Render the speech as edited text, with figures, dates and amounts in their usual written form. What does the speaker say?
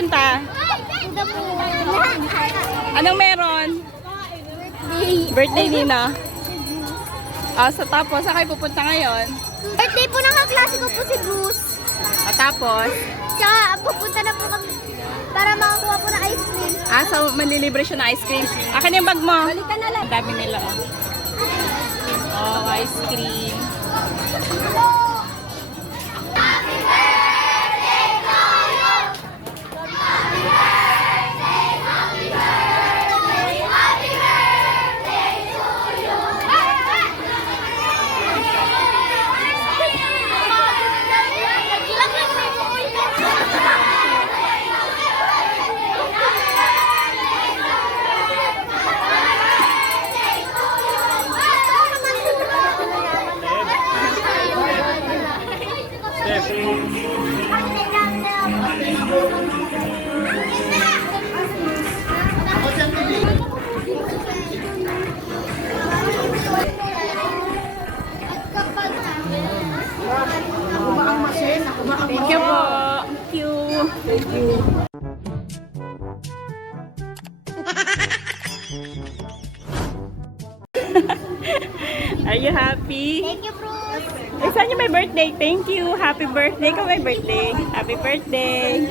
pupunta? Anong meron? Birthday Nina. So tapos, saan kayo pupunta ngayon? Birthday po ng kaklase ko po si Bruce. Tapos? Tsaka pupunta na po kami para makakuha po ng ice cream. So manlilibre siya ng ice cream. Akin yung bag mo. Balikan na lang. Ang dami nila, ice cream. Thank you po. Thank you. Thank you. Are you happy? Thank you, Bruce. Saan yung may birthday? Thank you. Happy birthday. Ikaw may birthday. Happy birthday.